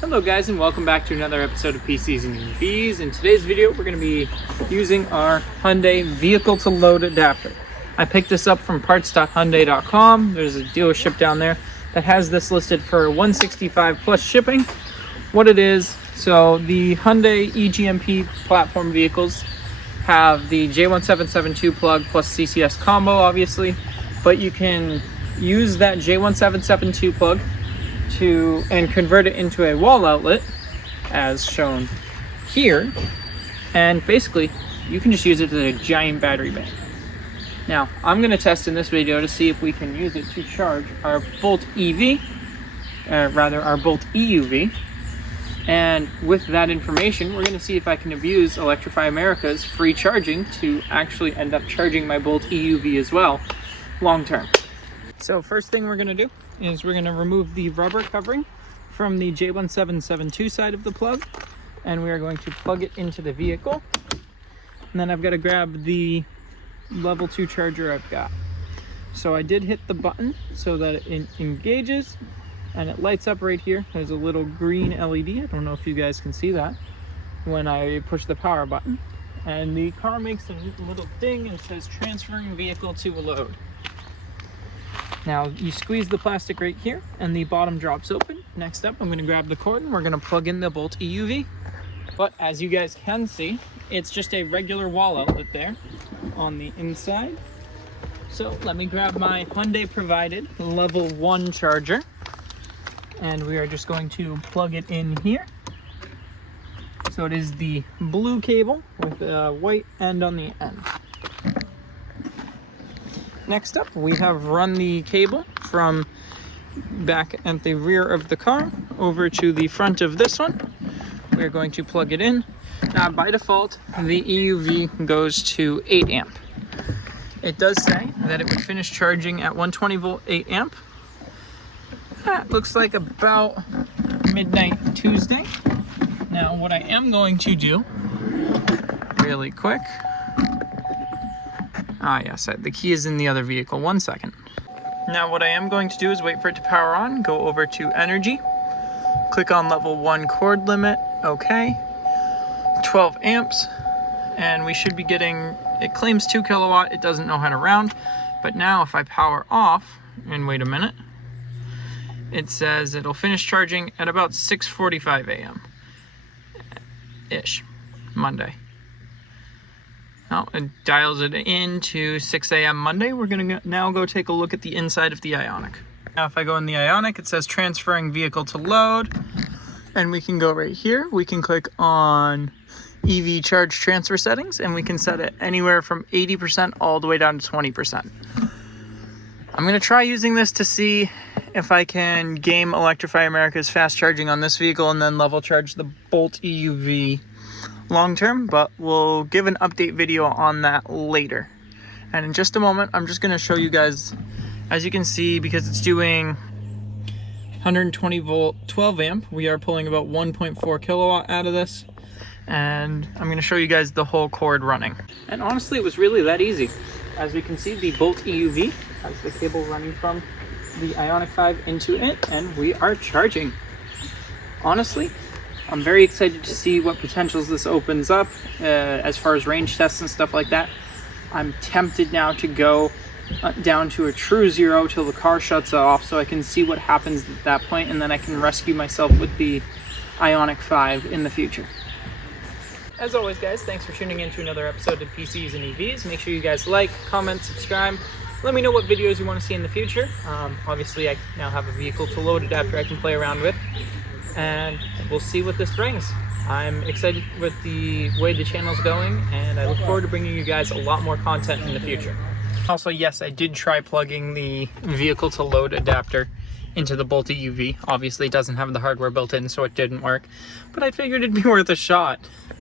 Hello guys, and welcome back to another episode of PCs and EVs. In today's video we're going to be using our Hyundai vehicle to load adapter. I picked this up from parts.hyundai.com. There's a dealership down there that has this listed for $165 plus shipping. What it is, so the Hyundai eGMP platform vehicles have the J1772 plug plus CCS combo obviously, but you can use that J1772 plug and convert it into a wall outlet as shown here, and basically you can just use it as a giant battery bank. Now I'm going to test in this video to see if we can use it to charge our Bolt EV, our Bolt EUV, and with that information we're going to see if I can abuse Electrify America's free charging to actually end up charging my Bolt EUV as well long term. So first thing we're going to do is we're going to remove the rubber covering from the J1772 side of the plug, and we are going to plug it into the vehicle. And then I've got to grab the level 2 charger I've got. So I did hit the button so that it engages and it lights up right here. There's a little green LED, I don't know if you guys can see that, when I push the power button. And the car makes a little ding and says transferring vehicle to a load. Now you squeeze the plastic right here and the bottom drops open. Next up I'm going to grab the cord and we're going to plug in the Bolt EUV. But as you guys can see, it's just a regular wall outlet there on the inside. So let me grab my Hyundai provided level 1 charger and we are just going to plug it in here. So it is the blue cable with a white end on the end. Next up, we have run the cable from back at the rear of the car over to the front of this one. We're going to plug it in. Now, by default, the EUV goes to 8 amp. It does say that it would finish charging at 120 volt 8 amp. That looks like about midnight Tuesday. Now, what I am going to do really quick. Yes, the key is in the other vehicle. 1 second. Now what I am going to do is wait for it to power on, go over to energy, click on level 1 cord limit, okay, 12 amps, and we should be getting, it claims 2 kilowatt, it doesn't know how to round, but now if I power off, and wait a minute, it says it'll finish charging at about 6:45 a.m. ish, Monday. Now it dials it in to 6 a.m. Monday. We're going to now go take a look at the inside of the Ioniq. Now if I go in the Ioniq, it says transferring vehicle to load, and we can go right here. We can click on EV charge transfer settings, and we can set it anywhere from 80% all the way down to 20%. I'm going to try using this to see if I can game Electrify America's fast charging on this vehicle and then level charge the Bolt EUV long term, but we'll give an update video on that later. And in just a moment I'm just going to show you guys, as you can see, because it's doing 120 volt 12 amp, we are pulling about 1.4 kilowatt out of this, and I'm going to show you guys the whole cord running. And honestly it was really that easy. As we can see, the Bolt EUV has the cable running from the Ioniq 5 into it, and we are charging. Honestly, I'm very excited to see what potentials this opens up as far as range tests and stuff like that. I'm tempted now to go down to a true zero till the car shuts off so I can see what happens at that point, and then I can rescue myself with the Ioniq 5 in the future. As always guys, thanks for tuning in to another episode of PCs and EVs. Make sure you guys like, comment, subscribe. Let me know what videos you want to see in the future. Obviously I now have a vehicle to load adapter I can play around with, and we'll see what this brings. I'm excited with the way the channel's going, and I look forward to bringing you guys a lot more content in the future. Also, yes, I did try plugging the vehicle to load adapter into the Bolt EUV. Obviously it doesn't have the hardware built in, so it didn't work, but I figured it'd be worth a shot.